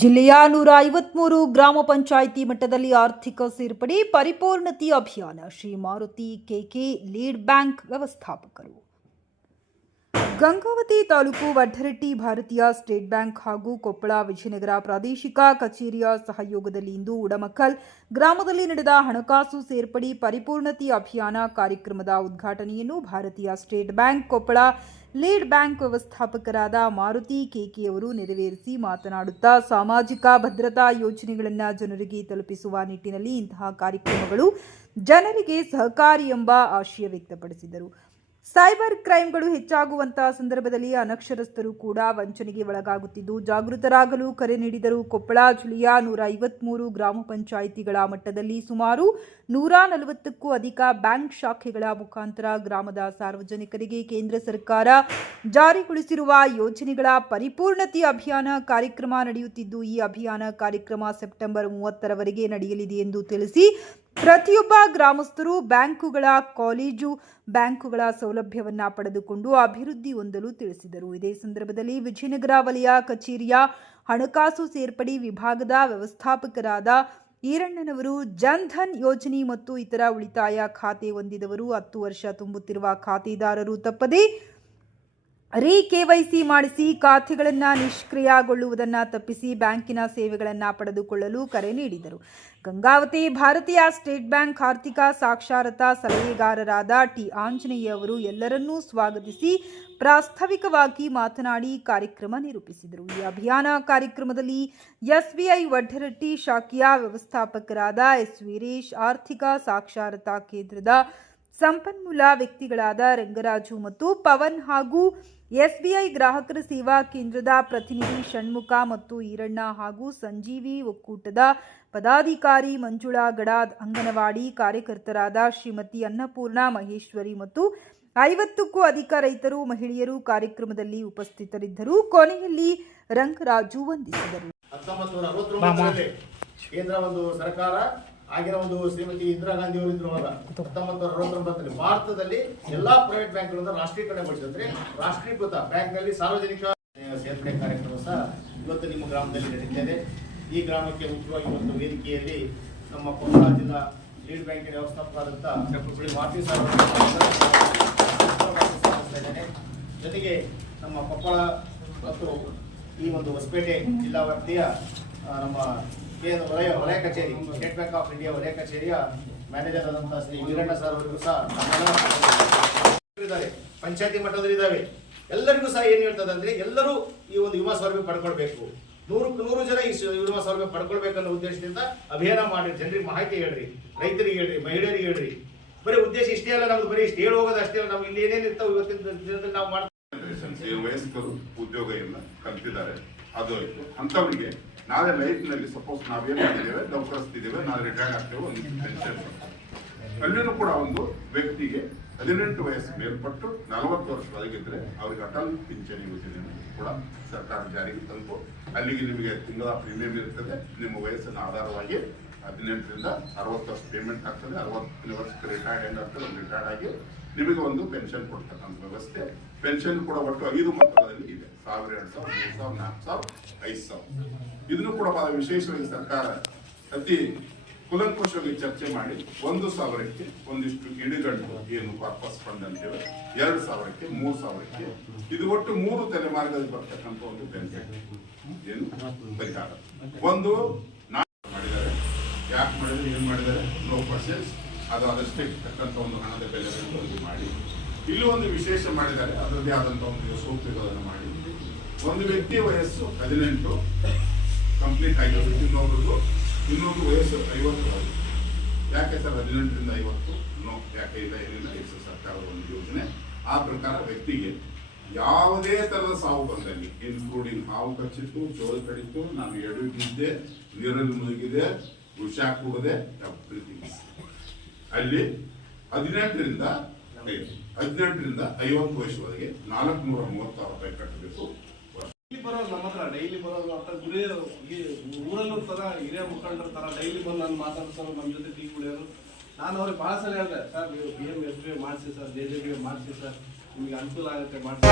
ಜಿಲ್ಲೆಯ ನೂರ ಐವತ್ಮೂರು ಗ್ರಾಮ ಪಂಚಾಯಿತಿ ಮಟ್ಟದಲ್ಲಿ ಆರ್ಥಿಕ ಸೇರ್ಪಡೆ, ಪರಿಪೂರ್ಣತೆ ಅಭಿಯಾನ, Shri Maruti KK lead bank ವ್ಯವಸ್ಥಾಪಕರು. ಗಂಗಾವತಿ ತಾಲೂಕು ವಡ್ಡರಟ್ಟಿ ಭಾರತೀಯ ಸ್ಟೇಟ್ ಬ್ಯಾಂಕ್ ಹಾಗೂ ಕೊಪ್ಪಳ ವಿಜಯನಗರ ಪ್ರಾದೇಶಿಕ ಕಚೇರಿಯ ಸಹಯೋಗದಲ್ಲಿ ಇಂದು ಉಡಮಕ್ಕಲ್ ಗ್ರಾಮದಲ್ಲಿ ನಡೆದ ಹಣಕಾಸು ಸೇರ್ಪಡೆ, ಪರಿಪೂರ್ಣತೆ ಅಭಿಯಾನ ಕಾರ್ಯಕ್ರಮದ ಉದ್ಘಾಟನೆಯನ್ನು ಭಾರತೀಯ state bank Koppal lead bank ವ್ಯವಸ್ಥಾಪಕರಾದ Maruti KK ಅವರು ನೆರವೇರಿಸಿ ಮಾತನಾಡುತ್ತಾ, ಸಾಮಾಜಿಕ ಭದ್ರತಾ ಯೋಜನೆಗಳನ್ನು ಜನರಿಗೆ ತಲುಪಿಸುವ ನಿಟ್ಟಿನಲ್ಲಿ ಇಂತಹ ಕಾರ್ಯಕ್ರಮಗಳು ಜನರಿಗೆ ಸಹಕಾರಿ ಎಂಬ ಆಶಯ ವ್ಯಕ್ತಪಡಿಸಿದರು. ಸೈಬರ್ ಕ್ರೈಮ್ಗಳು ಹೆಚ್ಚಾಗುವಂತಹ ಸಂದರ್ಭದಲ್ಲಿ ಅನಕ್ಷರಸ್ಥರು ಕೂಡ ವಂಚನೆಗೆ ಒಳಗಾಗುತ್ತಿದ್ದು, ಜಾಗೃತರಾಗಲು ಕರೆ ನೀಡಿದರು. ಕೊಪ್ಪಳ ಜಿಲ್ಲೆಯ ನೂರ ಐವತ್ಮೂರು ಗ್ರಾಮ ಪಂಚಾಯಿತಿಗಳ ಮಟ್ಟದಲ್ಲಿ ಸುಮಾರು ನೂರ ನಲವತ್ತಕ್ಕೂ ಅಧಿಕ ಬ್ಯಾಂಕ್ ಶಾಖೆಗಳ ಮುಖಾಂತರ ಗ್ರಾಮದ ಸಾರ್ವಜನಿಕರಿಗೆ ಕೇಂದ್ರ ಸರ್ಕಾರ ಜಾರಿಗೊಳಿಸಿರುವ ಯೋಜನೆಗಳ ಪರಿಪೂರ್ಣತೆ ಅಭಿಯಾನ ಕಾರ್ಯಕ್ರಮ ನಡೆಯುತ್ತಿದ್ದು, ಈ ಅಭಿಯಾನ ಕಾರ್ಯಕ್ರಮ ಸೆಪ್ಟೆಂಬರ್ ಮೂವತ್ತರವರೆಗೆ ನಡೆಯಲಿದೆ ಎಂದು ತಿಳಿಸಿ ಪ್ರತಿಯೊಬ್ಬ ಗ್ರಾಮಸ್ಥರು ಬ್ಯಾಂಕುಗಳ ಕಾಲೇಜು, ಬ್ಯಾಂಕುಗಳ ಸೌಲಭ್ಯವನ್ನ ಪಡೆದುಕೊಂಡು ಅಭಿವೃದ್ಧಿ ಹೊಂದಲು ತಿಳಿಸಿದರು. ಇದೇ ಸಂದರ್ಭದಲ್ಲಿ ವಿಜಯನಗರ ವಲಯ ಕಚೇರಿಯ ಹಣಕಾಸು ಸೇರ್ಪಡಿ ವಿಭಾಗದ ವ್ಯವಸ್ಥಾಪಕರಾದ ಈರಣ್ಣನವರು ಜನ್ಧನ್ ಯೋಜನೆ ಮತ್ತು ಇತರ ಉಳಿತಾಯ ಖಾತೆ ಹೊಂದಿದವರು. ಹತ್ತು ವರ್ಷ ತುಂಬುತ್ತಿರುವ ಖಾತೆದಾರರು ತಪ್ಪದೇ ರೀ ಸಿ ಮಾಡಿಸಿ ಖಾತೆಗಳನ್ನು ನಿಷ್ಕ್ರಿಯಗೊಳ್ಳುವುದನ್ನು ತಪ್ಪಿಸಿ ಬ್ಯಾಂಕಿನ ಸೇವೆಗಳನ್ನು ಪಡೆದುಕೊಳ್ಳಲು ಕರೆ ನೀಡಿದರು. ಗಂಗಾವತಿ ಭಾರತೀಯ ಸ್ಟೇಟ್ ಬ್ಯಾಂಕ್ ಆರ್ಥಿಕ ಸಾಕ್ಷರತಾ ಸಲಹೆಗಾರರಾದ ಟಿ ಆಂಜನೇಯ ಅವರು ಎಲ್ಲರನ್ನೂ ಸ್ವಾಗತಿಸಿ ಪ್ರಾಸ್ತಾವಿಕವಾಗಿ ಮಾತನಾಡಿ ಕಾರ್ಯಕ್ರಮ ನಿರೂಪಿಸಿದರು. ಈ ಅಭಿಯಾನ ಕಾರ್ಯಕ್ರಮದಲ್ಲಿ ಎಸ್ಬಿಐ ವಡ್ಡರಟ್ಟಿ ಶಾಖೆಯ ವ್ಯವಸ್ಥಾಪಕರಾದ ಎಸ್ ವೀರೇಶ್ ಆರ್ಥಿಕ ಸಾಕ್ಷರತಾ ಕೇಂದ್ರದ ಸಂಪನ್ಮೂಲ ವ್ಯಕ್ತಿಗಳಾದ ರಂಗರಾಜು ಮತ್ತು ಪವನ್ ಹಾಗೂ ಎಸ್ಬಿಐ ಗ್ರಾಹಕರ ಸೇವಾ ಕೇಂದ್ರದ ಪ್ರತಿನಿಧಿ ಷಣ್ಮುಖ ಮತ್ತು ಈರಣ್ಣ ಹಾಗೂ ಸಂಜೀವಿ ಒಕ್ಕೂಟದ ಪದಾಧಿಕಾರಿ ಮಂಜುಳಾ ಗಡಾದ್ ಅಂಗನವಾಡಿ ಕಾರ್ಯಕರ್ತರಾದ ಶ್ರೀಮತಿ ಅನ್ನಪೂರ್ಣ ಮಹೇಶ್ವರಿ ಮತ್ತು ಐವತ್ತಕ್ಕೂ ಅಧಿಕ ರೈತರು, ಮಹಿಳೆಯರು ಕಾರ್ಯಕ್ರಮದಲ್ಲಿ ಉಪಸ್ಥಿತರಿದ್ದರು. ಕೊನೆಯಲ್ಲಿ ರಂಗರಾಜು ವಂದಿಸಿದರು. ಕೇಂದ್ರ ಒಂದು ಸರ್ಕಾರ ಆಗಿನ ಒಂದು ಶ್ರೀಮತಿ ಇಂದಿರಾ ಗಾಂಧಿ ಅವರು ಇದ್ರು ಅವಾಗ. ಹತ್ತೊಂಬತ್ತು ಅರವತ್ತೊಂಬತ್ತರಲ್ಲಿ ಭಾರತದಲ್ಲಿ ಎಲ್ಲಾ ಪ್ರೈವೇಟ್ ಬ್ಯಾಂಕ್ಗಳನ್ನು ರಾಷ್ಟ್ರೀಕರಣಗೊಳಿಸಿದ್ರೆ ರಾಷ್ಟ್ರೀಕೃತ ಬ್ಯಾಂಕ್ನಲ್ಲಿ ಸಾರ್ವಜನಿಕ ಸೇರ್ಪಡೆ ಕಾರ್ಯಕ್ರಮ ಸಹ ಇವತ್ತು ನಿಮ್ಮ ಗ್ರಾಮದಲ್ಲಿ ನಡೀತಾ ಇದೆ ಈ ಗ್ರಾಮಕ್ಕೆ ಮುಖ್ಯವಾಗಿ ಒಂದು ವೇದಿಕೆಯಲ್ಲಿ ನಮ್ಮ ಕೊಪ್ಪಳ ಜಿಲ್ಲಾ ಲೀಡ್ ಬ್ಯಾಂಕಿನ ವ್ಯವಸ್ಥಾಪಕರಾದಂಥ ಮಾತಿ ಸರ್ ಇದ್ದೇನೆ. ಜೊತೆಗೆ ನಮ್ಮ ಕೊಪ್ಪಳ ಮತ್ತು ಈ ಒಂದು ಹೊಸಪೇಟೆ ಜಿಲ್ಲಾ ವ್ಯಾಪ್ತಿಯ ನಮ್ಮ ಕೇಂದ್ರ ವಲಯ ವಲಯ ಕಚೇರಿ ಸ್ಟೇಟ್ ಬ್ಯಾಂಕ್ ಆಫ್ ಇಂಡಿಯಾ ವಲಯ ಕಚೇರಿಯ ಮ್ಯಾನೇಜರ್ ಆದಂತಹ ಶ್ರೀ ವೀರಣ್ಣ ಸರ್ ಅವರಿಗೂ ಸಹ ಇದ್ದಾರೆ ಪಂಚಾಯತಿ ಮಟ್ಟದಲ್ಲಿ ಇದ್ದಾವೆ. ಎಲ್ಲರಿಗೂ ಸಹ ಏನ್ ಹೇಳ್ತದೆ ಅಂದ್ರೆ ಎಲ್ಲರೂ ಈ ಒಂದು ವಿಮಾ ಸೌಲಭ್ಯ ಪಡ್ಕೊಳ್ಬೇಕು. ನೂರಕ್ಕೆ ನೂರು ಜನ ಈ ವಿಮಾ ಸೌಲಭ್ಯ ಪಡ್ಕೊಳ್ಬೇಕನ್ನೋ ಉದ್ದೇಶದಿಂದ ಅಭಿಯಾನ ಮಾಡಿ ಜನರಿಗೆ ಮಾಹಿತಿ ಹೇಳ್ರಿ, ರೈತರಿಗೆ ಹೇಳ್ರಿ, ಮಹಿಳೆಯರಿಗೆ ಹೇಳ್ರಿ. ಬರೀ ಉದ್ದೇಶ ಇಷ್ಟೇ ಅಲ್ಲ ನಮ್ದು, ಬರೀ ಇಷ್ಟು ಹೋಗೋದು ಅಷ್ಟೇ ಅಲ್ಲ ನಾವು ಇಲ್ಲಿ ಏನೇನು ಇರ್ತಾವೆ ಇವತ್ತಿನ ದಿನದಲ್ಲಿ ನಾವು ಮಾಡ್ತೀವಿ ವಯಸ್ಕರು ಉದ್ಯೋಗ ಇಲ್ಲ, ಕಲ್ತಿದ್ದಾರೆ. ಅದು ಅಂಥವ್ರಿಗೆ ನಾವೇ ಲೈಫ್ನಲ್ಲಿ ಸಪೋಸ್ ನಾವೇನ್ ಮಾಡಿದ್ದೇವೆ ನೌಕರಿಸ್ತಿದ್ದೇವೆ ನಾವು ರಿಟೈರ್ ಆಗ್ತೇವೆ, ಒಂದು ಪೆನ್ಷನ್ ಅಲ್ಲಿನೂ ಕೂಡ ಒಂದು ವ್ಯಕ್ತಿಗೆ ಹದಿನೆಂಟು ವಯಸ್ಸು ಮೇಲ್ಪಟ್ಟು ನಲವತ್ತು ವರ್ಷ ಒಳಗಿದ್ರೆ ಅವ್ರಿಗೆ ಅಟಲ್ ಪಿಂಚಣಿ ಯೋಜನೆ ಕೂಡ ಸರ್ಕಾರ ಜಾರಿಗೆ ತಂದು, ಅಲ್ಲಿಗೆ ನಿಮಗೆ ತಿಂಗಳ ಪ್ರೀಮಿಯಂ ಇರ್ತದೆ. ನಿಮ್ಮ ವಯಸ್ಸಿನ ಆಧಾರವಾಗಿ ಹದಿನೆಂಟರಿಂದ ಅರವತ್ತು ವರ್ಷ ಪೇಮೆಂಟ್ ಆಗ್ತದೆ. ಅರವತ್ತನೇ ವರ್ಷಕ್ಕೆ ರಿಟೈರ್ಡ್ ಎಂಡ್ ಆಗ್ತದೆ. ರಿಟೈರ್ಡ್ ಆಗಿ ನಿಮಗೆ ಒಂದು ಪೆನ್ಷನ್ ಕೊಡ್ತಕ್ಕಂಥ ವ್ಯವಸ್ಥೆ. ಪೆನ್ಷನ್ ಕೂಡ ಒಟ್ಟು ಐದು ಮೊತ್ತದಲ್ಲಿ ಇದೆ. ಸಾವಿರ ಸಾವಿರ ನಾಲ್ಕು ಸಾವಿರ ಐದು ಸಾವಿರ ಇದನ್ನು ಕೂಡ ಬಹಳ ವಿಶೇಷವಾಗಿ ಸರ್ಕಾರ ಅತಿ ಕುಲಂಕುಷವಾಗಿ ಚರ್ಚೆ ಮಾಡಿ ಒಂದು ಸಾವಿರಕ್ಕೆ ಒಂದಿಷ್ಟು ಗಿಡಗಂಟು ಏನು ಪರ್ಪಸ್ ಫಂಡ್ ಅಂತೇವೆ ಎರಡು ಸಾವಿರಕ್ಕೆ, ಮೂರು ಸಾವಿರಕ್ಕೆ. ಇದು ಒಟ್ಟು ಮೂರು ತಲೆಮಾರ್ಗದಲ್ಲಿ ಬರ್ತಕ್ಕಂಥ ಒಂದು ಬೆನಿಫಿಟ್ ಏನು? ಪರಿಹಾರ. ಒಂದು ಮಾಡಿದ್ದಾರೆ. ಯಾಕೆ ಮಾಡಿದ್ರೆ ಏನ್ ಮಾಡಿದ್ದಾರೆ? ನೋ ಪರ್ಸೆನ್ಸ್ ಅದು ಅದಷ್ಟೇ ಇರ್ತಕ್ಕಂಥ ಒಂದು ಹಣದ ಬೆಲೆಗಳನ್ನು ಮಾಡಿ. ಇಲ್ಲಿ ಒಂದು ವಿಶೇಷ ಮಾಡಿದ್ದಾರೆ. ಅದರದೇ ಆದಂಥ ಒಂದು ಸೂಕ್ತಿಗಳನ್ನು ಮಾಡಿ. ಒಂದು ವ್ಯಕ್ತಿಯ ವಯಸ್ಸು ಹದಿನೆಂಟು ಕಂಪ್ಲೀಟ್ ಆಗಿರೋದು ಇನ್ನೊಬ್ರಿಗೂ ಇನ್ನೊಬ್ರು ವಯಸ್ಸು ಐವತ್ತು ಆಗಿದೆ. ಯಾಕೆ ಸರ್ ಹದಿನೆಂಟರಿಂದ ಐವತ್ತು? ನೋ, ಯಾಕೆ ಇಲ್ಲ, ಏನಿಲ್ಲ ಎಸ್ ಸರ್ಕಾರದ ಒಂದು ಯೋಜನೆ. ಆ ಪ್ರಕಾರ ವ್ಯಕ್ತಿಗೆ ಯಾವುದೇ ತರದ ಸಾವು ಬಂದಲ್ಲಿ ಇನ್ಕ್ಲೂಡಿಂಗ್ ಹಾವು ಕಚ್ಚಿತ್ತು ಜೋರು ಕಡಿತು, ನಾನು ಎರಡು ಬಿದ್ದೆ ನೀರಲ್ಲಿ ಮುಳುಗಿದೆ ವಿಷ ಕೂಡದೆ ಎವ್ರಿಥಿಂಗ್ ಅಲ್ಲಿ ಹದಿನೆಂಟರಿಂದ ಹದಿನೆಂಟರಿಂದ ಐವತ್ತು ವಯಸ್ಸುವರೆಗೆ ನಾಲ್ಕು ನೂರ ಮೂವತ್ತಾರು ರೂಪಾಯಿ ಕಟ್ಟಬೇಕು. ನಮ್ಮ ಹತ್ರ ಡೈಲಿ ಬರೋದು ಅಂತ ಗುರಿ ಊರಲ್ಲೂ ತರ ಹಿರಿಯ ಮುಖಂಡರ ತರ ಡೈಲಿ ಬಂದು ನಾನು ಮಾತಾಡ್ತಾರೆ ನಮ್ಮ ಜೊತೆ ಟೀ ಕುಡಿಯೋರು. ನಾನು ಅವ್ರಿಗೆ ಭಾಳ ಸಲ ಹೇಳಿದೆ, ಸರ್, ನೀವು ಬಿ ಎಂ ಎಸ್ ಬಿ ಮಾಡಿಸಿ ಸರ್ ಜೆ ಜೆ ಬಿ ಮಾಡಿಸಿ ಸರ್. ನಿಮಗೆ ಅನುಕೂಲ ಆಗುತ್ತೆ, ಮಾಡಿಸಿ